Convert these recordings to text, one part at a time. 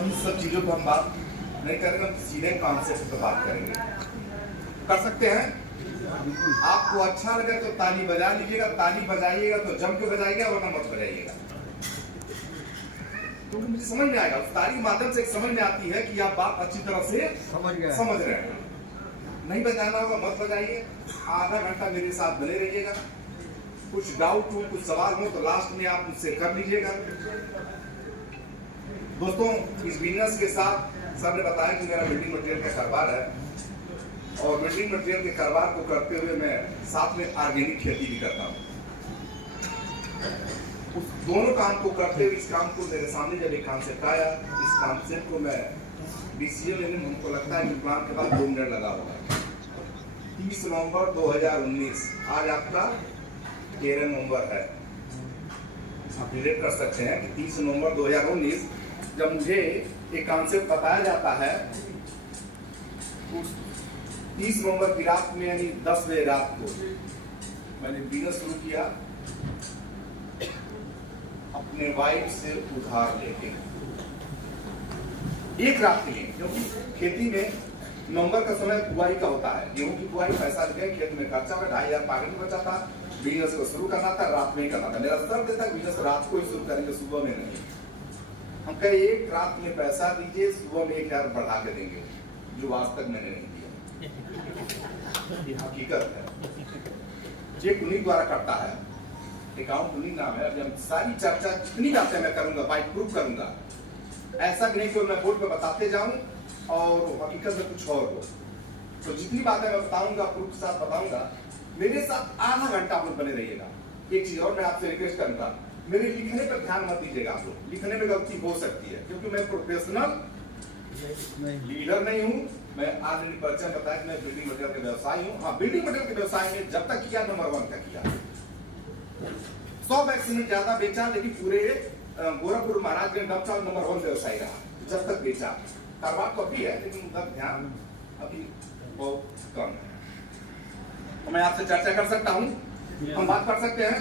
इन सब चीजों को हम बात नहीं करेंगे, हम सीधे कॉन्सेप्ट पे बात करेंगे। कर सकते हैं? आपको अच्छा लगे तो ताली बजा लीजिएगा, ताली बजाइएगा तो जम के बजाइएगा वरना मत बजाइएगा, तो मुझे समझ में आएगा। उस ताली के माध्यम से समझ में आती है कि आप बात अच्छी तरह से समझ रहे हैं। नहीं बजाना होगा मत बजाइए, आधा घंटा मेरे साथ बने रहिएगा। कुछ डाउट हो, कुछ सवाल हो तो लास्ट में आप मुझसे कर लीजिएगा। दोस्तों, इस बिजनेस के साथ सर ने बताया कि मेरा बिल्डिंग मटेरियल का कारोबार है, और बिल्डिंग मटेरियल के कारोबार को करते हुए मैं साथ में ऑर्गेनिक खेती भी करता हूँ। उस दोनों काम को करते हुए इस काम को मेरे सामने जब एक कॉन्सेप्ट आया, इस कॉन्सेप्ट को मैं डिसीजन लेने में हमको लगता है कि प्लान के बाद 2 मिनट लगा होगा। 30 नवंबर 2019, आज आपका 13 नवंबर है। आप रिलेट कर सकते हैं कि 30 नवंबर 2019 जब मुझे एक कॉन्सेप्ट बताया जाता है, उस 30 नवंबर की रात में यानी 10 बजे रात को मैंने बिजनेस शुरू किया अपने वाइफ से उधार लेके, एक रात के लिए। क्योंकि खेती में नवंबर का समय बुआई का होता है, गेहूं की बुआई, पैसा लगे, खेत में खर्चा हुआ, 2500 पागल बचा था। बिजनेस को शुरू करना था, रात में ही करना था। मेरा शर्त था बिजनेस रात को ही शुरू करेंगे, सुबह में नहीं। हम कहे एक रात में पैसा दीजिए, सुबह में 1000 बढ़ा के देंगे, जो आज तक मैंने नहीं दिया। ये हकीकत है। चेक उन्हीं द्वारा करता है, अकाउंट उन्हीं नाम है। जब सारी चर्चा जितनी बातें मैं करूंगा बाइक प्रूफ करूंगा, ऐसा नहीं कि मैं बोर्ड पे बताते जाऊं और हकीकत में कुछ और हो। तो जितनी बातें मैं बताऊंगा, प्रूफ के साथ बताऊंगा। मेरे साथ आधा घंटा आप लोग बने रहिएगा। एक चीज और मैं आपसे रिक्वेस्ट करूंगा, मेरे लिखने पर ध्यान मत दीजिएगा। आप लोग लिखने में गलती हो सकती है, क्योंकि मैं प्रोफेशनल लीडर नहीं हूँ। मैं ऑलरेडी परिचय बताया कि मैं बिल्डिंग मटेरियल के व्यवसायी हूँ। हाँ, बिल्डिंग मटेरियल के व्यवसाय में जब तक किया नंबर 1 का किया। 100 बैग सीमेंट ज्यादा बेचा, लेकिन पूरे गोरखपुर महाराजगंज नंबर 1 व्यवसायी रहा जब तक बेचा। कारोबार तो अभी है, लेकिन उनका ध्यान अभी बहुत कम है। तो मैं आपसे चर्चा कर सकता हूँ, हम बात कर सकते हैं।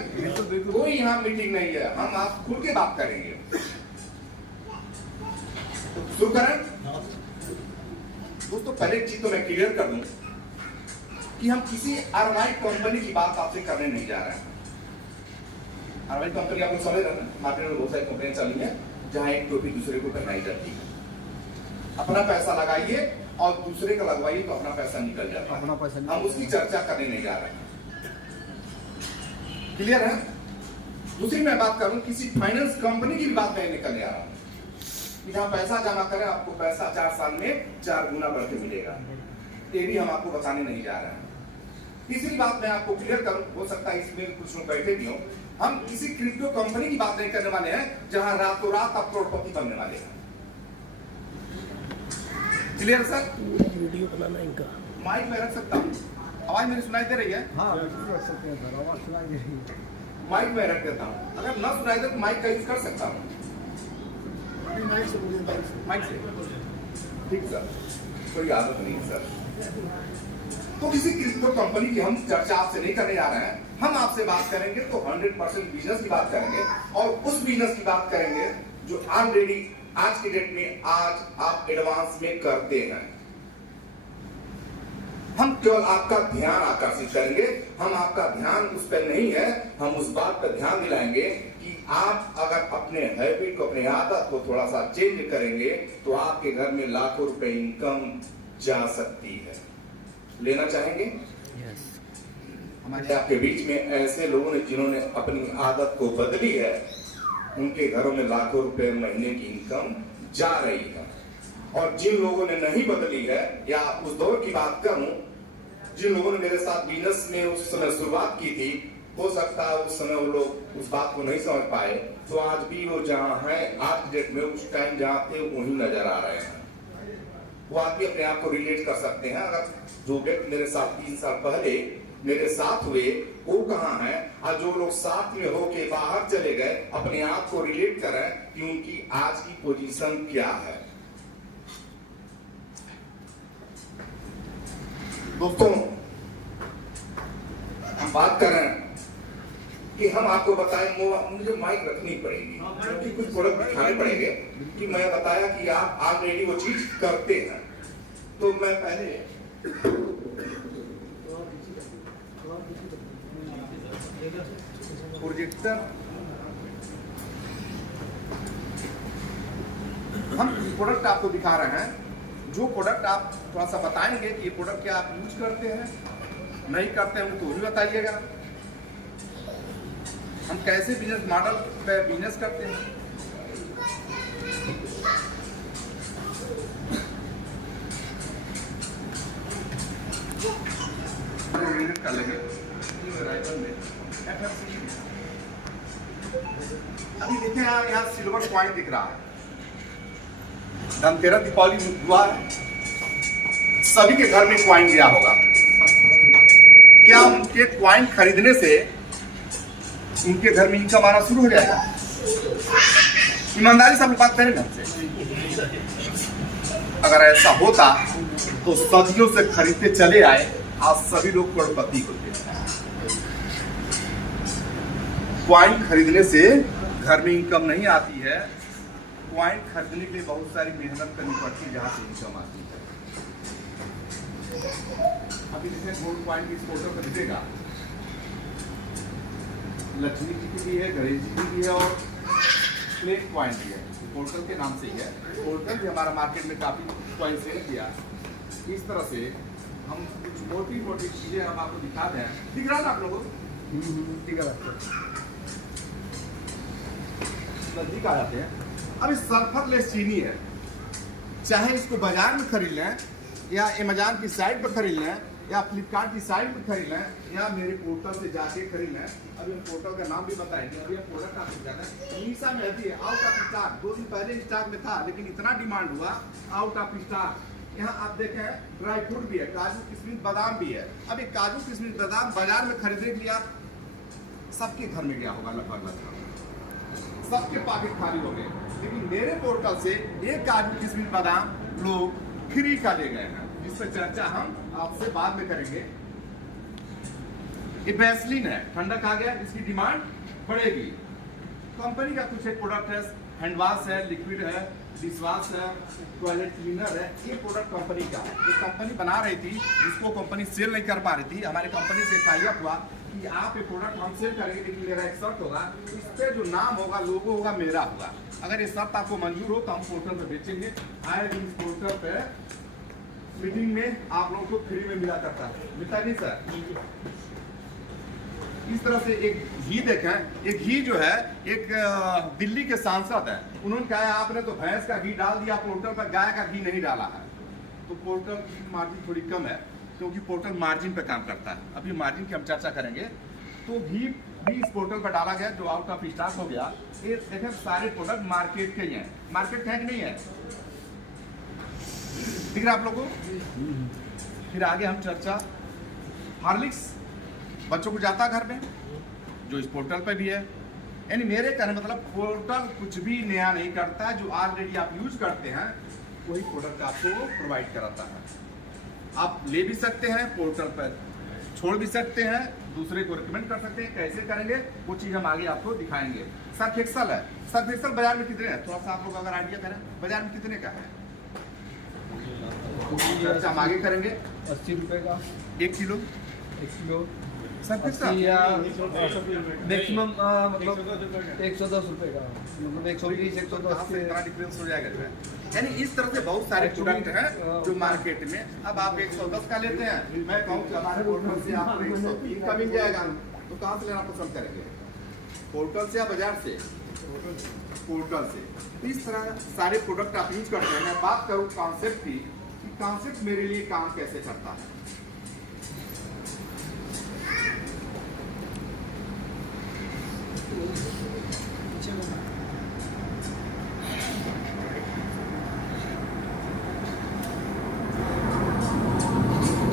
कोई यहाँ मीटिंग नहीं है, हम आप खुल के बात करेंगे। तो शुरू करें दोस्तों। पहले एक चीज तो मैं क्लियर कर दूं कि हम किसी आरवाई कंपनी की बात आपसे करने नहीं जा रहे हैं। आरवाई कंपनी आप लोग समझ रहे हैं, मार्केट में बहुत सारी कंपनियां चली हैं जहां एक टोपी दूसरे को पहनाई जाती है। अपना पैसा लगाइए और दूसरे का लगवाइए तो अपना पैसा निकल जाता है। हम उसकी चर्चा करने नहीं जा रहे हैं। क्लियर है? दूसरी मैं बात करूं, किसी फाइनेंस कंपनी की भी बात नहीं निकलने आ रहा हूं। जहां पैसा जमा करें आपको पैसा 4 साल में 4 गुना बढ़ के मिलेगा, ये भी हम आपको बताने नहीं जा रहे हैं। तीसरी बात मैं आपको क्लियर करूं, हो सकता है इसमें कुछ लोग बैठे भी हों, हम किसी क्रिप्टो कंपनी की बात नहीं करने वाले हैं जहां रातों रात आप करोड़पति बनने वाले हैं। Clear sir? वीडियो बनाना इनका माइक में रख सकता हूँ, आवाज मेरी सुनाई दे रही है? हाँ, रख सकते हैं सर, आवाज सुनाई दे रही है। माइक में रख देता हूँ, अगर न सुनाई दे तो माइक का यूज कर सकता हूँ। माइक से ठीक सर, कोई आदत नहीं है सर। तो किसी क्रिप्टो कंपनी की हम चर्चा आपसे नहीं करने जा रहे हैं। हम आपसे बात करेंगे तो 100% बिजनेस की बात करेंगे, और उस बिजनेस की बात करेंगे जो ऑलरेडी आज के डेट में आज आप एडवांस में करते हैं। हम केवल आपका ध्यान आकर्षित करेंगे, हम आपका ध्यान उस पर नहीं है, हम उस बात पर ध्यान दिलाएंगे कि आप अगर अपने हैबिट को, अपने आदत को थोड़ा सा चेंज करेंगे तो आपके घर में लाखों रुपए इनकम जा सकती है। लेना चाहेंगे? हमारे आपके बीच में ऐसे लोगों ने जिन्होंने अपनी आदत को बदली है, उनके घरों में लाखों रुपए महीने की इनकम जा रही है। और जिन लोगों ने नहीं बदली है, या उस दौर की बात करूं, जिन लोगों ने मेरे साथ बिजनेस में उस समय शुरुआत की थी, हो सकता है उस समय वो लोग उस बात को नहीं समझ पाए, तो आज भी वो जहां है आज की डेट में उस टाइम जहां थे वहीं नजर आ रहे हैं। वो आदमी अपने आप को रिलेट कर सकते हैं। अगर जो व्यक्ति मेरे साथ 3 साल पहले मेरे साथ हुए वो कहाँ हैं, और जो लोग साथ में होके बाहर चले गए, अपने आप को रिलेट करें कि उनकी आज की पोजीशन क्या है। दोस्तों, हम बात करें कि हम आपको बताएं, मुझे माइक रखनी पड़ेगी क्योंकि कुछ प्रोडक्ट दिखाने पड़ेंगे कि मैं बताया कि आप ऑलरेडी वो चीज करते हैं। तो मैं पहले प्रोजेक्टर हम प्रोडक्ट आपको दिखा रहे हैं, जो प्रोडक्ट आप थोड़ा सा बताएंगे कि ये प्रोडक्ट क्या आप यूज करते हैं, नहीं करते हैं तो भी बताइएगा। हम कैसे बिजनेस मॉडल पे बिजनेस करते हैं। कर लेंगे अभी देखें आप, यहाँ सिल्वर कॉइन दिख रहा है, धनतेरस दीपावली हुआ है, सभी के घर में क्वाइन गया होगा। क्या उनके क्वाइन खरीदने से उनके घर में इनकम आना शुरू हो जाएगा? ईमानदारी से आप बात करें ना हमसे। अगर ऐसा होता तो सदियों से खरीदते चले आए, आज सभी लोग करोड़पति होते। क्वाइन खरीदने से घर में इनकम नहीं आती है, क्वाइन खरीदने के लिए बहुत सारी मेहनत करनी पड़ती है जहां से इनकम आती है। अभी जैसे गोल्ड क्वाइन की इस फोटो पर दिखेगा, लक्ष्मी जी की भी है, गणेश जी की भी है और प्लेट क्वाइन भी है। पोर्टल के नाम से ही है। पोर्टल भी हमारा मार्केट में काफी क्वाइन सेल किया। इस तरह से हम कुछ मोटी मोटी चीजें हम आपको दिखा दें। दिख रहा है आप लोगों को? दिख रहा है। नजदीक आ जाते हैं। अब इस सल्फरलेस चीनी है, चाहे इसको बाजार में खरीद लें या अमेजॉन की साइट पर खरीद लें या फ्लिपकार्ट की साइट पर खरीद लें या मेरे पोर्टल से जाके खरीद लें। अभी हम पोर्टल का नाम भी बताएंगे। अभी प्रोडक्ट आपको जाना है, निशा मेहंदी है, आउट ऑफ स्टॉक। 2 दिन पहले स्टॉक में था लेकिन इतना डिमांड हुआ, आउट ऑफ स्टॉक। यहाँ आप देखें ड्राई फ्रूट भी है, काजू किशमिश बादाम भी है। अब ये काजू किशमिश बादाम बाजार में खरीदने के लिए आप सबके घर में गया होगा, लगभग सबके पॉकेट खाली हो गए। लेकिन मेरे पोर्टल से एक काजू किशमिश बादाम लोग फ्री का ले गए हैं, जिस पर चर्चा हम आपसे बाद में करेंगे। ये वैसलीन है, ठंडक आ गया, इसकी डिमांड बढ़ेगी। कंपनी का कुछ एक प्रोडक्ट है, हैंड वॉश है, लिक्विड है, डिश वॉश है, टॉयलेट क्लीनर है। ये प्रोडक्ट कंपनी का है। ये कंपनी बना रही थी, जिसको कंपनी सेल नहीं कर पा रही थी। हमारे कंपनी से टाई अप हुआ कि आप ये प्रोडक्ट हम सेल करेंगे, लेकिन मेरा एक शर्त होगा, इस पे जो नाम होगा, लोगो होगा, मेरा होगा। अगर ये शर्त आपको मंजूर हो तो हम पोर्टल पे बेचेंगे। आए दिन इस पोर्टल पे मीटिंग में आप लोगों को फ्री में मिला करता है, मिलता नहीं सर? इस तरह से एक घी देखें, एक घी जो है एक दिल्ली के सांसद है, उन्होंने कहा है आपने तो भैंस का घी डाल दिया पोर्टल पर, गाय का घी नहीं डाला है। तो पोर्टल की मार्जिन थोड़ी कम है, क्योंकि पोर्टल मार्जिन पे काम करता है। अभी मार्जिन की हम चर्चा करेंगे। तो घी भी इस पोर्टल पर डाला गया, जो आउट ऑफ स्टॉक हो गया। ये देखें सारे प्रोडक्ट मार्केट के ही हैं। मार्केट है कि नहीं है? दिख रहा आप लोगों को? फिर आगे हम चर्चा, हॉर्लिक्स बच्चों को जाता घर में, जो इस पोर्टल पे भी है। यानी मेरे कहने मतलब पोर्टल कुछ भी नया नहीं करता है, जो ऑलरेडी आप यूज करते हैं वही प्रोडक्ट आपको प्रोवाइड कराता है। आप ले भी सकते हैं, पोर्टल पर छोड़ भी सकते हैं, दूसरे को रिकमेंड कर सकते हैं। कैसे करेंगे वो चीज हम आगे आपको दिखाएंगे। सर्फ एक्सल है, सर्फ एक्सल बाजार में कितने है? थोड़ा सा आप लोग अगर आइडिया करें, बाजार में कितने का है? चर्चा हम आगे करेंगे। 80 रुपए का 1 kilo. 1 kilo Surf Excel maximum मतलब 110 रुपए का, मतलब 120 110 के इतना डिफरेंस हो जाएगा जो है। यानी इस तरह से बहुत सारे प्रोडक्ट हैं जो मार्केट में। अब आप 110 का लेते हैं, मैं कहूँ कि हमारे पोर्टल से आपको 103 का मिल जाएगा, तो कहाँ से लेना पसंद करेंगे? पोर्टल से या बाजार से? पोर्टल से। इस तरह सारे प्रोडक्ट आप यूज करते हैं। मैं बात करूँ कॉन्सेप्ट की, कि कॉन्सेप्ट मेरे लिए काम कैसे करता है।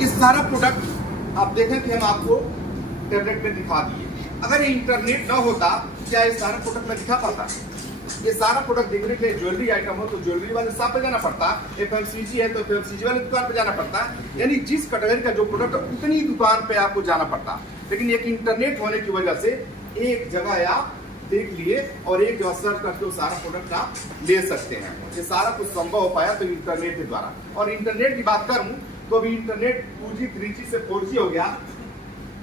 इस सारा प्रोडक्ट आप देखें कि हम आपको टैबलेट में दिखा दिए। अगर ये इंटरनेट ना होता, क्या ये सारा प्रोडक्ट में दिखा पाता? ये सारा प्रोडक्ट देखने के लिए ज्वेलरी आइटम हो तो ज्वेलरी वाले शॉप पे जाना पड़ता, FMCG है तो FMCG वाले दुकान पे जाना पड़ता। यानी जिस कैटेगरी का जो प्रोडक्ट उतनी दुकान पे आपको जाना पड़ता। लेकिन एक इंटरनेट होने की वजह से एक जगह आप देख लिए और एक जगह सर्च करके वो सारा प्रोडक्ट आप ले सकते हैं। ये सारा कुछ संभव हो पाया तो इंटरनेट के द्वारा। और इंटरनेट की बात करूं तो अभी इंटरनेट 2G 3G से 4G हो गया।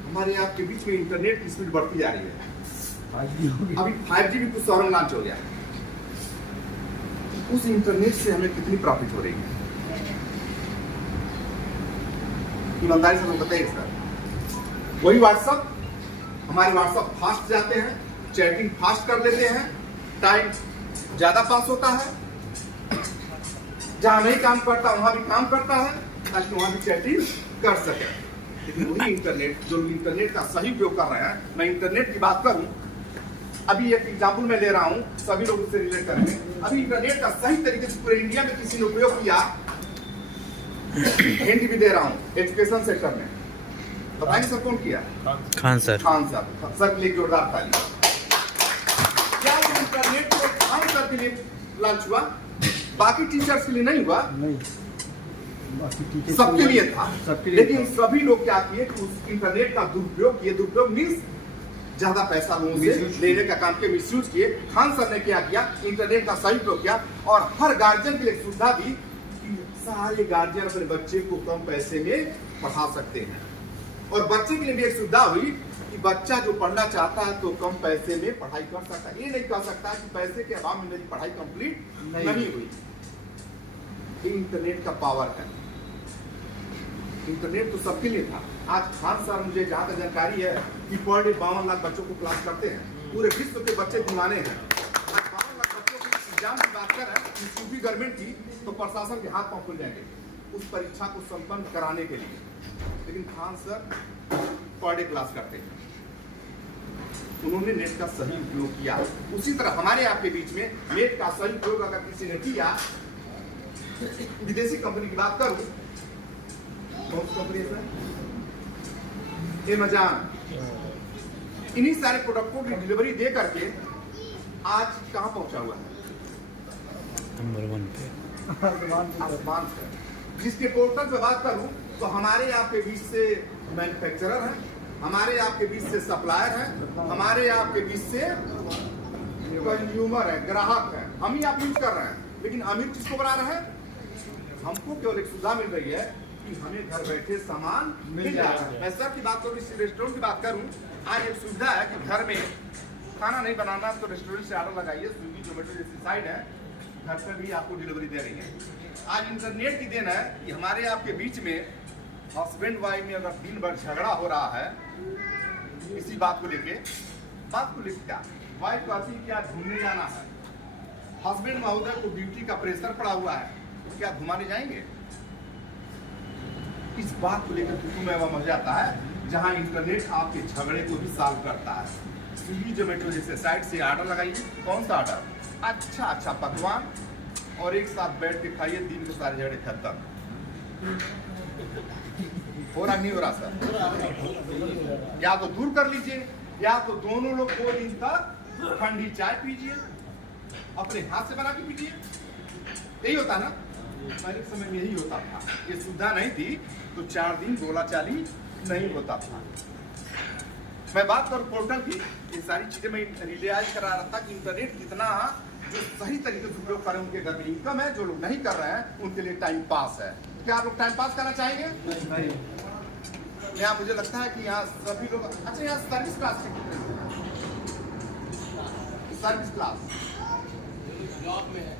हमारे आपके बीच में इंटरनेट की स्पीड बढ़ती जा रही है। अभी 5G भी कुछ और लॉन्च हो गया। उस इंटरनेट से हमें कितनी प्रॉफिट हो रही है, ईमानदारी से हमें बताइए सर। वही व्हाट्सएप, हमारे व्हाट्सएप फास्ट जाते हैं, चैटिंग फास्ट कर देते हैं, टाइम ज्यादा पास होता है, जहां नहीं काम करता वहां भी काम करता है ताकि वहां भी चैटिंग कर सके। लेकिन वही इंटरनेट जो इंटरनेट का सही उपयोग कर रहे हैं, मैं इंटरनेट की बात करूं, अभी एक एग्जाम्पल मैं ले रहा हूं, सभी लोग इससे रिलेट करेंगे। अभी इंटरनेट का सही तरीके से पूरे इंडिया में किसी ने उपयोग किया, हिंट भी दे रहा हूं, एजुकेशन सेक्टर में। बताएंगे सर कौन किया? Khan sir. Khan sir. Sir के लिए जोरदार ताली। क्या वो इंटरनेट को खान सर के लिए लॉन्च हुआ, बाकी टीचर्स के लिए नहीं हुआ? नहीं, सबके लिए था। सबके लिए लेकिन सभी लोग क्या किए कि उस इंटरनेट का दुरुपयोग किए। दुरुपयोग मीन्स ज्यादा पैसा लोगों से लेने का काम किया, मिसयूज किए। खान सर ने क्या किया, इंटरनेट का सही उपयोग किया और हर गार्जियन के लिए सुविधा दी कि सारे गार्जियन अपने बच्चे को कम पैसे में पढ़ा सकते हैं। और बच्चे के लिए भी एक सुविधा हुई कि बच्चा जो पढ़ना चाहता है तो कम पैसे में पढ़ाई कर सकता है। ये नहीं कह सकता कि पैसे के अभाव में मेरी पढ़ाई कंप्लीट नहीं हुई। ये इंटरनेट का पावर है। इंटरनेट तो सबके लिए था। आज खान सर, मुझे जहाँ तक जानकारी है कि पर डे 52 लाख बच्चों को क्लास करते हैं। पूरे विश्व के बच्चे घुमाने हैं। आज 52 लाख बच्चों को एग्जाम की बात करें यूपी गवर्नमेंट की, तो प्रशासन के हाथ पांव खुल जाएंगे उस परीक्षा को संपन्न कराने के लिए। लेकिन Khan sir per day class करते हैं। उन्होंने नेट का सही उपयोग किया। उसी तरह हमारे आपके बीच में नेट का सही उपयोग अगर किसी ने किया, विदेशी कंपनी की बात करूं, कौन सी कंपनी है सर? अमेज़न। इन्हीं सारे प्रोडक्टों की डिलीवरी दे करके आज कहां पहुंचा हुआ है? नंबर 1 पे। आसमान पे। जिसके पोर्टल पे बात करूं तो हमारे आपके बीच से मैन्युफैक्चरर हैं, हमारे आपके बीच से सप्लायर हैं, हमारे आपके बीच से कंज्यूमर है, ग्राहक है। हम ही आप यूज कर रहे हैं। लेकिन अमीर किसको बना रहे हैं? हमको केवल एक सुविधा मिल रही है कि हमें घर बैठे सामान मिल जा रहा है। मैं सर की बात करूं, इस रेस्टोरेंट की बात करूं, आज एक सुविधा है कि घर में खाना नहीं बनाना तो रेस्टोरेंट से ऑर्डर लगाइए। स्विगी जोमेटो जैसी साइट है, घर पर भी आपको डिलीवरी दे रही है। आज इंटरनेट की देन है कि हमारे आपके बीच में हस्बैंड वाइफ में अगर दिन भर झगड़ा हो रहा है इसी बात को लेके क्या वाइफ कहती है क्या घूमने जाना है, हस्बैंड महोदय को ड्यूटी का प्रेशर पड़ा हुआ है, तो क्या घुमाने जाएंगे? इस बात को लेकर तुम्हें वह मजा आता है जहां इंटरनेट आपके झगड़े को भी सॉल्व करता है। स्विगी जोमेटो जैसे साइट से ऑर्डर लगाइए। कौन सा ऑर्डर? अच्छा पकवान, और एक साथ बैठ के खाइए, दिन के सारे झगड़े खत्म। हो रहा नहीं हो रहा सर? या तो दूर कर लीजिए, या तो दोनों लोग 2 दिन तक ठंडी चाय पीजिए, अपने हाथ से बना के पीजिए। यही होता ना? पहले समय में यही होता था। ये सुविधा नहीं थी तो 4 दिन बोलाचाली नहीं होता था। मैं बात करूं पोर्टल की, ये सारी चीजें मैं रियलाइज करा रहा था कि इंटरनेट कितना जो सही तरीके से उपयोग करें उनके घर में इनकम है, जो लोग नहीं कर रहे हैं उनके लिए टाइम पास है। क्या आप लोग टाइम पास करना चाहेंगे? नहीं। यहाँ मुझे लगता है कि यहाँ सभी लोग, अच्छा यहाँ service class service class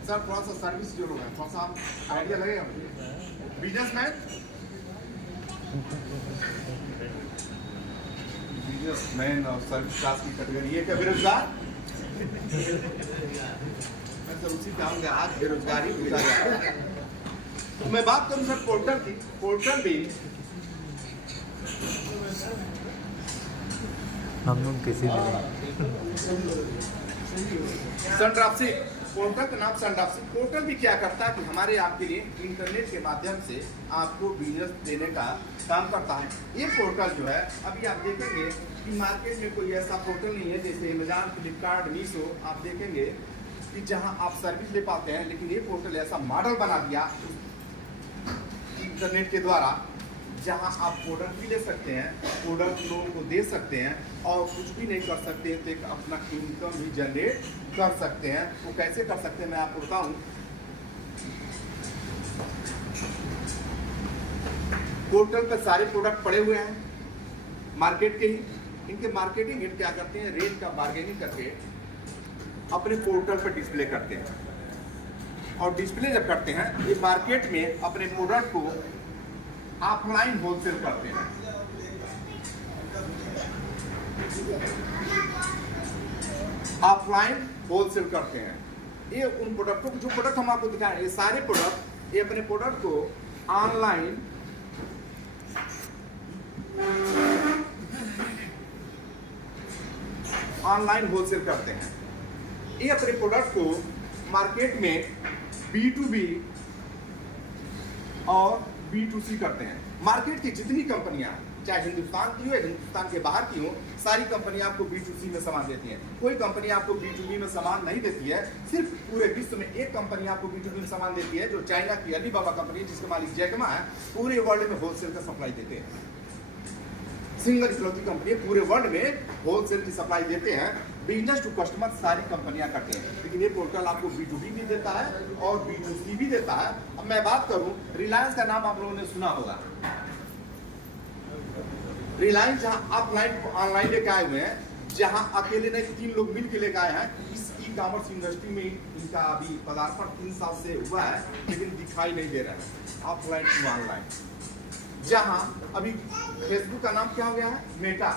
sir, थोड़ा सा सर्विस जो लोग हैं, थोड़ा सा आइडिया लगेगा मुझे। बिजनेसमैन और सर्विस क्लास की कैटेगरी है। क्या बेरोजगार? मैं सर उसी काम का आज बेरोजगारी पूछा जा रहा है। तो मैं बात करूं सर पोर्टल की, पोर्टल भी हम लोग किसी सनड्राफ्सिक पोर्टल का नाम सनड्राफ्सिक। पोर्टल भी क्या करता है कि हमारे आपके लिए इंटरनेट के माध्यम से आपको बिजनेस देने का काम करता है। ये पोर्टल जो है, अभी आप देखेंगे कि मार्केट में कोई ऐसा पोर्टल नहीं है जैसे अमेज़न, फ्लिपकार्ट, मीशो। आप देखेंगे कि जहां आप सर्विस ले पाते हैं, लेकिन ये पोर्टल ऐसा मॉडल बना दिया इंटरनेट के द्वारा जहां आप प्रोडक्ट भी ले सकते हैं, प्रोडक्ट लोगों को दे सकते हैं और कुछ भी नहीं कर सकते हैं तो एक अपना इनकम भी जनरेट कर सकते हैं। वो कैसे कर सकते हैं मैं आपको बताऊं। पोर्टल पर सारे प्रोडक्ट पड़े हुए हैं मार्केट के ही। इनके मार्केटिंग हेड क्या करते हैं, रेट का बार्गेनिंग करके अपने पोर्टल पर डिस्प्ले करते हैं और डिस्प्ले जब करते हैं ये मार्केट में अपने प्रोडक्ट को ऑफलाइन होलसेल करते हैं। ऑफलाइन होलसेल करते हैं। ये उन प्रोडक्टों को, जो प्रोडक्ट हम आपको दिखाएं, ये सारे प्रोडक्ट, ये अपने प्रोडक्ट को ऑनलाइन होलसेल करते हैं। ये अपने प्रोडक्ट को मार्केट में B2B और B2C करते हैं। मार्केट की जितनी कंपनियां, चाहे हिंदुस्तान की हो या हिंदुस्तान के बाहर की हो, सारी कंपनियां आपको B2C में सामान देती हैं। कोई कंपनी आपको B2B में सामान नहीं देती है। सिर्फ पूरे विश्व में एक कंपनी आपको B2B में सामान देती है, जो चाइना की अलीबाबा कंपनी है, जिसका मालिक जैक मा है। पूरे वर्ल्ड में होलसेल का सप्लाई देते हैं। सिंगल इकलौती कंपनी पूरे वर्ल्ड में होलसेल की सप्लाई देते हैं। बिजनेस टू कस्टमर सारी कंपनियां करते हैं, लेकिन ये पोर्टल आपको B2B भी देता है और B2C भी देता है। अब मैं बात करूं, रिलायंस का नाम आप लोगों ने सुना होगा। रिलायंस जहां ऑफलाइन ऑनलाइन लेके आए हुए हैं, जहां अकेले नहीं 3 लोग मिल के लेके आए हैं। इस ई कॉमर्स इंडस्ट्री में इनका अभी पदार्पण 3 साल से हुआ है, लेकिन दिखाई नहीं दे रहा है ऑफलाइन टू ऑनलाइन। जहां अभी फेसबुक का नाम क्या हो गया है, मेटा।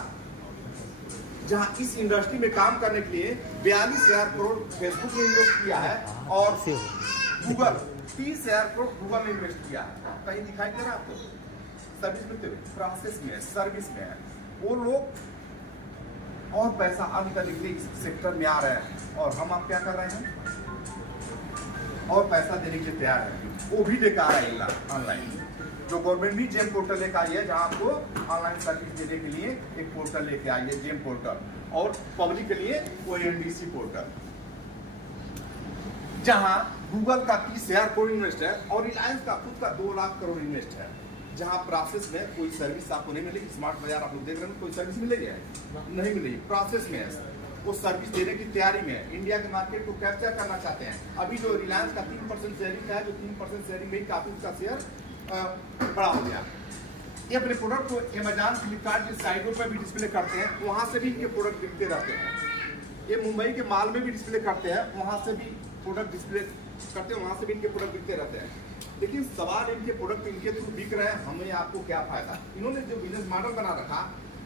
जहां इस इंडस्ट्री में काम करने के लिए 42,000 करोड़ फेसबुक ने इन्वेस्ट किया है और गूगल 30,000 करोड़ गूगल ने इन्वेस्ट किया है। कहीं दिखाई दे रहा है आपको? सर्विस में, प्रोसेस में है, सर्विस में है। वो लोग और पैसा अर्न करने के लिए इस सेक्टर में आ रहे हैं और हम आप क्या कर रहे हैं, और पैसा देने के लिए तैयार है। वो भी लेकर आ रहा है ऑनलाइन। जो गवर्नमेंट भी जेम पोर्टल लेकर आई है, जहां आपको ऑनलाइन सर्विस देने के लिए एक पोर्टल लेके आई है, जेम पोर्टल, और पब्लिक के लिए ONDC पोर्टल। जहां गूगल का 30,000 करोड़ इन्वेस्ट है और रिलायंस का खुद का 2 लाख करोड़ इन्वेस्ट है। जहां प्रोसेस में कोई सर्विस आपको नहीं मिलेगी। स्मार्ट बाजार आप लोग देख रहे हैं, कोई सर्विस मिलेगी? नहीं मिलेगी। प्रोसेस में है, वो सर्विस देने की तैयारी में है। इंडिया के मार्केट को कैप्चर करना चाहते हैं। अभी जो रिलायंस का 3% शेयरिंग है, जो 3% शेयरिंग में काफी उसका शेयर बड़ा हो गया। ये अपने प्रोडक्ट को अमेजॉन, फ्लिपकार्ट की साइटों पर भी डिस्प्ले करते हैं, वहां से भी इनके प्रोडक्ट बिकते रहते हैं। ये मुंबई के माल में भी डिस्प्ले करते हैं, वहां से भी प्रोडक्ट डिस्प्ले करते हैं, वहां से भी इनके प्रोडक्ट बिकते रहते हैं। लेकिन सवाल, इनके प्रोडक्ट इनके थ्रू बिक रहे हैं, हमें आपको क्या फायदा? इन्होंने जो बिजनेस मॉडल बना रखा,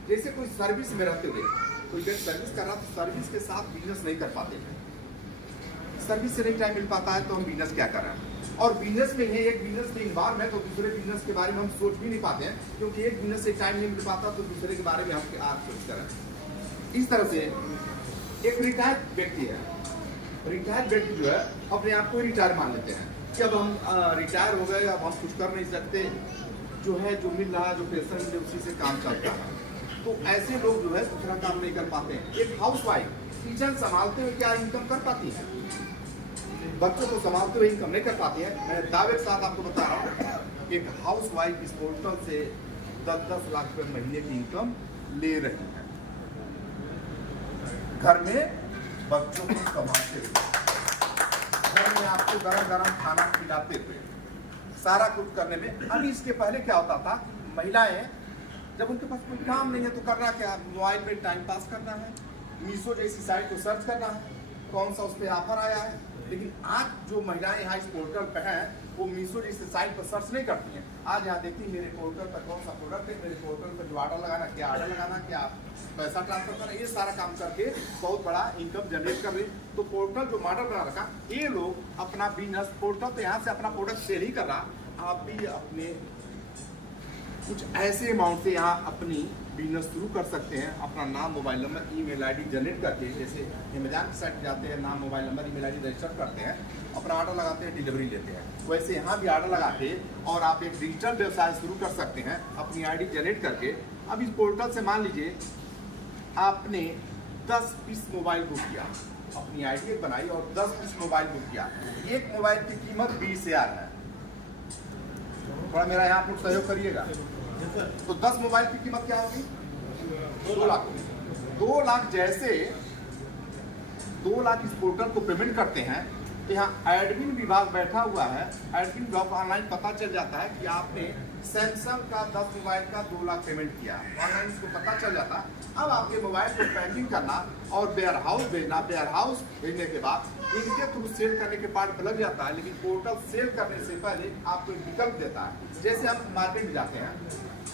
जैसे कोई सर्विस में रहते हुए कोई सर्विस कर रहा, तो सर्विस के साथ बिजनेस नहीं कर पाते। सर्विस से नहीं टाइम मिल पाता है तो हम बिजनेस क्या कर रहे हैं? और बिजनेस में है, एक बिजनेस में इन्वायरमेंट, तो दूसरे बिजनेस के बारे में हम सोच भी नहीं पाते हैं, क्योंकि एक बिजनेस से टाइम नहीं मिल पाता तो दूसरे के बारे में हम आज सोचते हैं। इस तरह से एक रिटायर्ड व्यक्ति है, रिटायर्ड व्यक्ति जो है अपने आप को रिटायर मान लेते हैं कि अब हम रिटायर हो गए, अब हम कुछ कर नहीं सकते, जो है जो मिल रहा है, जो पेंशन मिले उसी से काम चलता है। तो ऐसे लोग जो है दूसरा काम नहीं कर पाते हैं। एक हाउस वाइफ किचन संभालते हुए क्या इनकम कर पाती है? बच्चों को संभालते हुए इनकम नहीं कर पाती है। मैं दावे के साथ आपको बता रहा हूँ, एक हाउस वाइफ इस पोर्टल से 10-10 लाख रुपए महीने की इनकम ले रही है, घर में बच्चों को संभालते हुए, घर में आपको गरम गरम खाना खिलाते हुए, सारा कुछ करने में। अभी इसके पहले क्या होता था, महिलाएं जब उनके पास कोई काम नहीं है तो करना क्या, मोबाइल में टाइम पास करना है, मीशो जैसी साइट को सर्च करना है, कौन सा उस पर ऑफर आया है। लेकिन आज जो महिलाएं यहाँ इस पोर्टल पर हैं, वो मीशो जैसे साइट पर सर्च नहीं करती हैं। आज यहाँ देखती हैं मेरे पोर्टल पर कौन सा प्रोडक्ट है, मेरे पोर्टल पर जो ऑर्डर लगाना, क्या ऑर्डर लगाना, क्या पैसा ट्रांसफर करना, ये सारा काम करके बहुत बड़ा इनकम जनरेट कर रही। तो पोर्टल जो मॉडल बना रखा, ये लोग अपना बिजनेस पोर्टल तो यहाँ से अपना प्रोडक्ट सेल ही कर रहा, आप भी अपने कुछ ऐसे अमाउंट से यहाँ अपनी बिजनेस शुरू कर सकते हैं। अपना नाम, mobile number, email ID generate करके, जैसे अमेजॉन की साइट जाते हैं, नाम, mobile number, email ID register करते हैं, अपना ऑर्डर लगाते हैं, डिलीवरी लेते हैं। वैसे यहाँ भी ऑर्डर लगाते और आप एक डिजिटल व्यवसाय शुरू कर सकते हैं अपनी आईडी जनरेट करके। अब इस पोर्टल से मान लीजिए आपने 10 पीस मोबाइल बुक किया, अपनी आईडी बनाई और 10 पीस मोबाइल बुक किया। एक मोबाइल की कीमत 20,000 है। थोड़ा मेरा यहाँ आप लोग सहयोग करिएगा, तो 10 मोबाइल की कीमत क्या होगी? 2 लाख। 2 लाख जैसे 2 लाख इस पोर्टल को पेमेंट करते हैं, तो यहाँ एडमिन विभाग बैठा हुआ है। एडमिन विभाग को ऑनलाइन पता चल जाता है कि आपने सैमसंग का 10 मोबाइल का 2 लाख पेमेंट किया। ऑनलाइन इसको पता चल जाता। अब आपके मोबाइल को पैकिंग करना और वेयर हाउस भेजना, वेयर हाउस भेजने के बाद इनके थ्रू सेल करने के पार्ट लग जाता है। लेकिन पोर्टल सेल करने से पहले आपको एक विकल्प देता है। जैसे आप मार्केट में जाते हैं,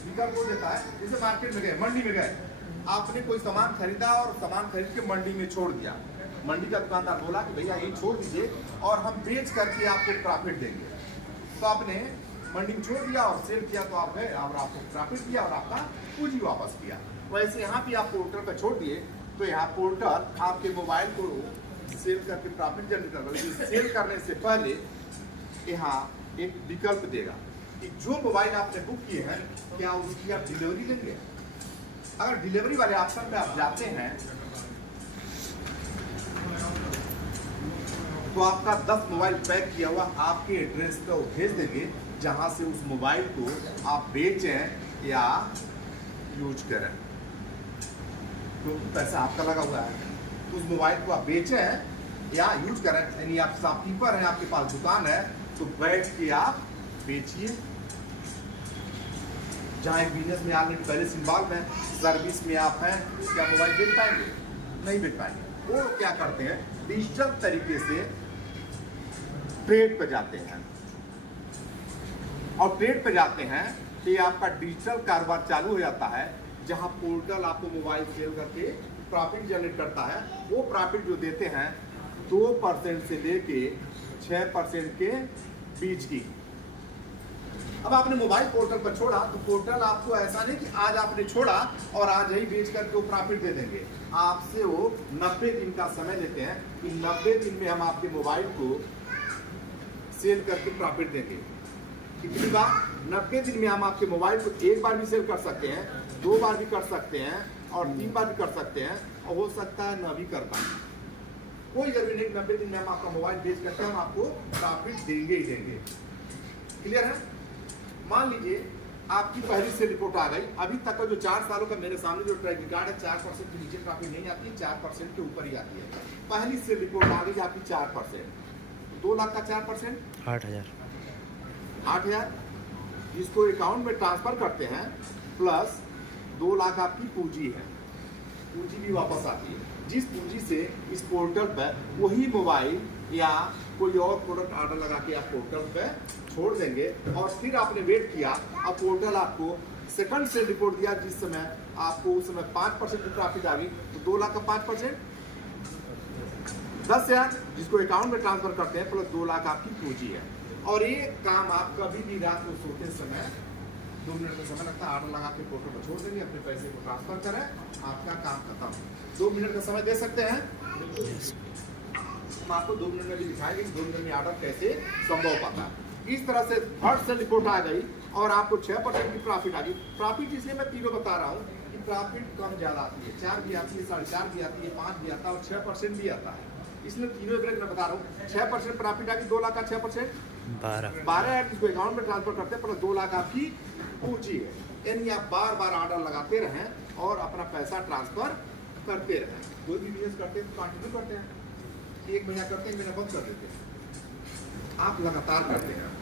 विकल्प वो देता है, जैसे मार्केट में गए, मंडी में गए, आपने कोई सामान खरीदा और सामान खरीद के मंडी में छोड़ दिया। मंडी का दुकानदार बोला कि भैया ये छोड़ दीजिए और हम बेच करके आपको प्रॉफिट देंगे। तो आपने मंडी में छोड़ दिया और सेल किया, तो आप गए और आपको प्रॉफिट दिया और आपका पूंजी वापस किया। वैसे यहाँ भी आप पोर्टल पर छोड़ दिए, तो यहाँ पोर्टल आपके मोबाइल को सेल करके प्रॉफिट जनरेट कर, लेकिन सेल करने से पहले यहाँ एक विकल्प देगा कि जो मोबाइल आपने बुक किए हैं, क्या उसकी आप डिलीवरी लेंगे? अगर डिलीवरी वाले ऑप्शन पे आप जाते हैं, तो आपका 10 मोबाइल पैक किया हुआ आपके एड्रेस पे वो भेज देंगे, जहां से उस मोबाइल को आप बेचें या यूज करें। तो पैसा आपका लगा हुआ है, तो उस मोबाइल को आप बेचें या यूज करें। यानी आप शॉपकीपर हैं, आपके पास दुकान है, तो बैठ के आप बेचिए। जहाँ एक बिजनेस में ऑलरेडी पहले से इन्वॉल्व है, सर्विस में आप हैं, क्या मोबाइल बेच पाएंगे? नहीं बेच पाएंगे। वो क्या करते हैं, डिजिटल तरीके से ट्रेड पे जाते हैं, और ट्रेड पे जाते हैं तो ये आपका डिजिटल कारोबार चालू हो जाता है, जहां पोर्टल आपको मोबाइल सेल करके प्रॉफिट जनरेट करता है। वो प्रॉफिट जो देते हैं 2% से लेके 6% के बीच की। अब आपने मोबाइल पोर्टल पर छोड़ा, तो पोर्टल आपको ऐसा नहीं कि आज आपने छोड़ा और आज ही बेच करके वो प्रॉफिट दे देंगे। आपसे वो 90 दिन का समय लेते हैं कि 90 दिन में हम आपके मोबाइल को सेल करके प्रॉफिट देंगे। कितनी बार? 90 दिन में हम आपके मोबाइल को एक बार भी सेल कर सकते हैं, 2 बार भी कर सकते हैं और 3 बार भी कर सकते हैं, और हो सकता है न भी कर पाए। कोई जरूरी नहीं 90 दिन में हम आपका मोबाइल बेच करके हम आपको प्रॉफिट देंगे ही देंगे। क्लियर है? मान लीजिए आपकी पहली से रिपोर्ट आ गई, अभी तक का जो 4 सालों का मेरे सामने जो ट्रैक रिकॉर्ड है, 4% के नीचे प्रॉफिट नहीं आती, 4% के ऊपर ही आती है। पहली से रिपोर्ट आ गई आपकी 4%, 2 लाख का 4% 8,000, जिसको अकाउंट में ट्रांसफर करते हैं, प्लस 2 लाख आपकी पूंजी है, पूंजी भी वापस आती है। जिस पूंजी से इस पोर्टल पर वही मोबाइल या कोई और प्रोडक्ट ऑर्डर लगा के आप पोर्टल पे छोड़ देंगे, और फिर आपने वेट किया, अब पोर्टल आपको सेकंड से रिपोर्ट दिया, जिस समय आपको उस समय 5% की प्रॉफिट आ गई, तो 2 लाख का 5% 10,000, जिसको अकाउंट में ट्रांसफर करते हैं, प्लस 2 लाख आपकी पूंजी है। और ये काम आप कभी भी रात को सोते समय 2 मिनट का समय लगता है, ऑर्डर लगा के पोर्टल पर छोड़ देंगे, अपने पैसे को ट्रांसफर करें, आपका काम खत्म। 2 मिनट का समय दे सकते हैं, हम आपको 2 मिनट में भी दिखाएंगे कि 2 मिनट में ऑर्डर कैसे संभव पाता है। इस तरह से थर्ड से रिपोर्ट आ गई और आपको 6% की प्रॉफिट आ गई। प्रॉफिट इसलिए मैं तीनों बता रहा हूँ कि प्रॉफिट कम ज्यादा आती है, 4 भी आती है, 4.5 भी आती है, 5 भी आता है और 6% भी आता है। इसलिए तीनों ब्रेक मैं बता रहा हूँ। 6% प्रॉफिट आ गई, 2 लाख का 6% 12 इसको अकाउंट में ट्रांसफर करते हैं, प्लस 2 लाख आपकी पूंजी है। यानी आप बार बार ऑर्डर लगाते रहें और अपना पैसा ट्रांसफर करते रहें। कोई भी बिजनेस करते हैं तो कंटिन्यू करते हैं, 1 महीना करते हैं, 1 महीना बंद कर देते हैं, आप लगातार करते हैं।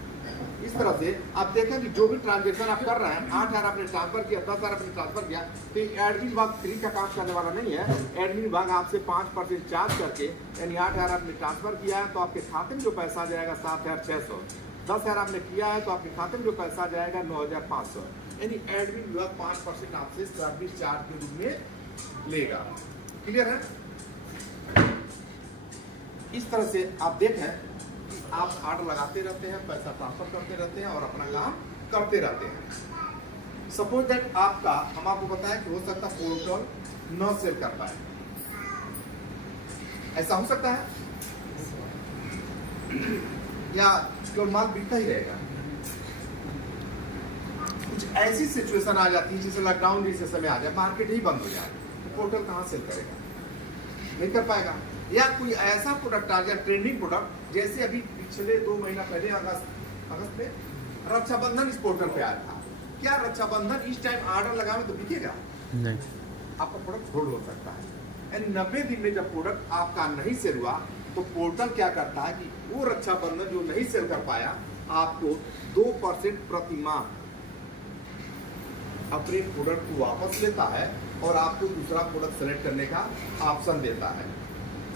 इस तरह से आप देखें कि जो भी ट्रांजेक्शन आप कर रहे हैं, 8,000 आपने ट्रांसफर किया, 10,000 आपने ट्रांसफर किया, तो एडमिन विभाग फ्री का काम करने वाला नहीं है। एडमिन विभाग आपसे 5% चार्ज करके, यानी 8,000 आपने ट्रांसफर किया है तो आपके खाते में जो पैसा जाएगा 7,600, 10,000 आपने किया है तो आपके खाते में जो पैसा जाएगा 9,500, यानी एडमिन विभाग 5% आपसे सर्विस चार्ज के रूप में लेगा। क्लियर है? इस तरह से आप देखें, आप ऑर्डर लगाते रहते हैं, पैसा ट्रांसफर करते रहते हैं और अपना काम करते रहते हैं। सपोज दैट आपका, हम आपको बताएं कि हो सकता है पोर्टल न सेल कर पाए, ऐसा हो सकता है, या केवल माल बिकता ही रहेगा। कुछ ऐसी सिचुएशन आ जाती है जैसे लॉकडाउन जैसे समय आ जाए, मार्केट ही बंद हो जाए, तो पोर्टल कहाँ सेल करेगा? नहीं कर पाएगा। या कोई ऐसा प्रोडक्ट आ गया, ट्रेंडिंग प्रोडक्ट, जैसे अभी पिछले 2 महीना पहले अगस्त में रक्षाबंधन इस पोर्टल पे आया था। क्या रक्षाबंधन इस टाइम ऑर्डर लगावे तो बिकेगा? नहीं। आपका प्रोडक्ट होल्ड हो सकता है। यानी 90 दिन में जब प्रोडक्ट आपका नहीं सेल हुआ तो पोर्टल क्या करता है कि वो रक्षाबंधन जो नहीं सेल कर पाया आपको 2% प्रति माह अपने प्रोडक्ट को वापस लेता है और आपको दूसरा प्रोडक्ट सेलेक्ट करने का ऑप्शन देता है।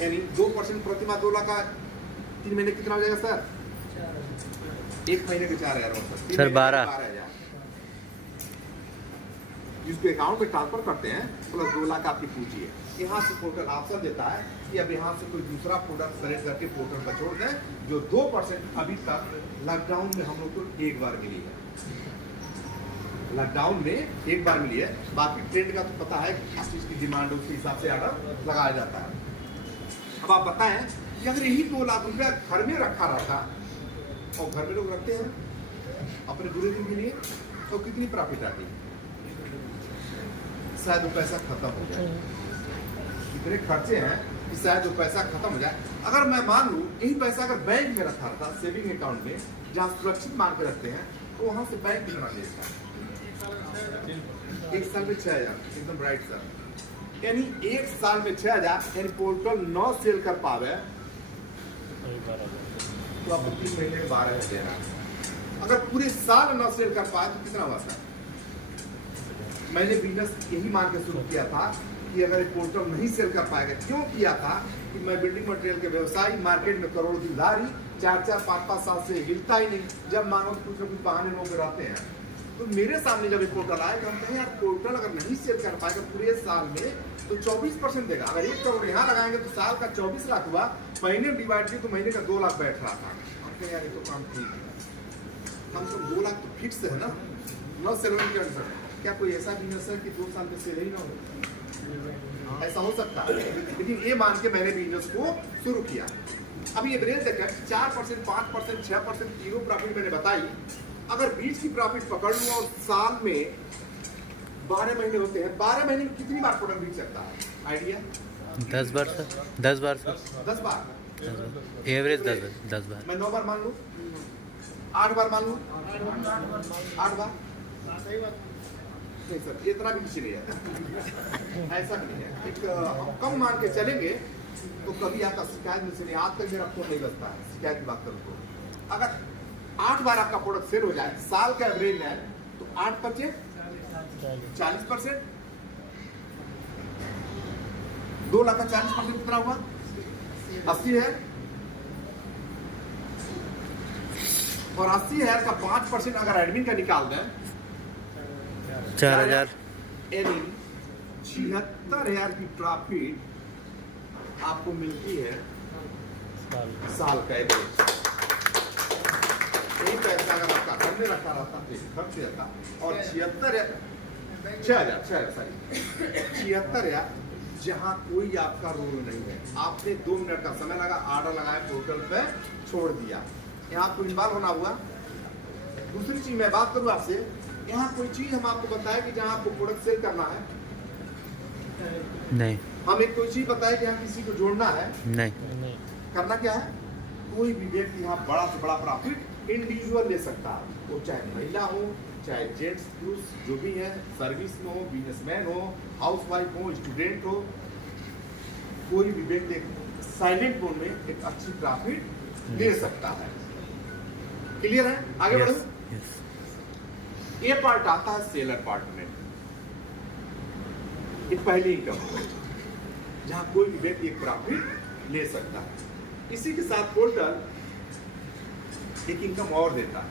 यानी 2% प्रति माह 2 लाख का 3 महीने कितना हो जाएगा सर? 1 महीने के 4,000 सर 12,000 जिसको अकाउंट में ट्रांसफर करते हैं प्लस 2 लाख आपकी पूंजी है। यहाँ से पोर्टल ऑप्शन देता है कि अब यहाँ से कोई दूसरा प्रोडक्ट सेलेक्ट करके पोर्टल पर छोड़ दें, जो 2% अभी तक लॉकडाउन में हम लोग को एक बार मिली है। लॉकडाउन में एक बार मिली है, बाकी ट्रेंड का तो पता है किस चीज की डिमांड है उसके हिसाब से ऑर्डर लगाया जाता है। अब आप बताएं कि अगर यही 2 लाख रुपया घर में रखा रहता और घर में लोग रखते हैं अपने बुरे दिन के लिए तो कितनी प्रॉफिट आती है? शायद वो पैसा खत्म हो जाए। इतने खर्चे हैं कि शायद वो पैसा खत्म हो जाए। अगर मैं मान लूं यही पैसा अगर बैंक में रखा रहता सेविंग अकाउंट में जहाँ सुरक्षित मान के रखते हैं तो वहां से बैंक कितना देता है? 1 साल में 6,000 एकदम राइट सर। यानी 1 साल में 6,000 यानी पोर्टल 9 सेल कर पावे तो आपको 3 महीने में 12,000 देना। अगर पूरे साल 9 सेल कर पाए तो कितना हुआ सर? मैंने बिजनेस यही मान के शुरू किया था कि अगर पोर्टल नहीं सेल कर पाएगा, क्यों किया था कि मैं बिल्डिंग मटेरियल के व्यवसायी मार्केट में करोड़ों दिलदारी 4-4, 5-5 साल से हिलता ही नहीं। जब मानो कुछ न कुछ बहाने लोग रहते हैं तो मेरे सामने जब एक पोर्टल आया हम कहें यार पोर्टल अगर नहीं सेल कर पाएगा पूरे साल में तो 24% देगा। अगर 1 करोड़ यहाँ लगाएंगे तो साल का 24 लाख हुआ, महीने में डिवाइड किया तो महीने का 2 लाख बैठ रहा था। यार ये तो काम ठीक है, हम तो 2 लाख तो फिक्स है ना, 9 सेल के अनुसार। क्या कोई ऐसा बिजनेस है कि 2 साल में सेल ही ना हो? ऐसा हो सकता है, लेकिन ये मान के मैंने बिजनेस को शुरू किया। अभी एवरेज देखा 4%, 5%, 6% तीनों प्रॉफिट मैंने बताई। अगर बीच की प्रॉफिट पकड़ लूँ और साल में 12 महीने होते हैं, 12 महीने में कितनी बार प्रोडक्ट बिक सकता है? आइडिया? 10 बार सर, 10 बार सर, 10 बार एवरेज 10 बार। मैं 9 बार मान लूँ, 8 बार मान लूँ, 8 बार नहीं सर, इतना भी नीचे नहीं है, ऐसा भी नहीं है। एक कम मान के चलेंगे तो कभी आपका शिकायत में से नहीं, आज तक मेरा फोन नहीं बजता है शिकायत की बात करूँ तो। अगर 8 बार आपका प्रोडक्ट सेल हो जाए साल का एवरेज है तो 8-5 40%, 2 लाख का 40% कितना हुआ? 80,000 और 80,000 का 5% अगर एडमिन का निकाल दें 4,000 यानी 76,000 की प्रॉफिट आपको मिलती है साल का एवरेज। यही पैसा अगर आपका घर में रखा रहता तो खर्च जाता और 76,000 जहाँ कोई आपका रोल नहीं है, आपने 2 मिनट का समय लगा, ऑर्डर लगाया, पोर्टल पे छोड़ दिया, यहाँ आपको इन्वॉल्व होना हुआ। दूसरी चीज मैं बात करूँ आपसे, यहाँ कोई चीज हम आपको बताएं कि जहाँ आपको प्रोडक्ट सेल करना है नहीं, हम एक कोई चीज बताएं कि यहाँ किसी को जोड़ना है नहीं, करना क्या है? कोई भी व्यक्ति यहाँ बड़ा से बड़ा प्रॉफिट इंडिविजुअल ले सकता है, वो चाहे महिला हो चाहे जेंट्स पुरुष जो भी है, सर्विस में हो, बिजनेसमैन हो, हाउसवाइफ हो, स्टूडेंट हो, कोई भी व्यक्ति साइलेंट मोड में एक अच्छी प्रॉफिट ले सकता है। क्लियर है? आगे बढ़ो। ये पार्ट आता है सेलर पार्ट में, ये पहली इनकम जहां कोई भी व्यक्ति एक प्रॉफिट ले सकता है। इसी के साथ पोर्टल एक इनकम और देता है।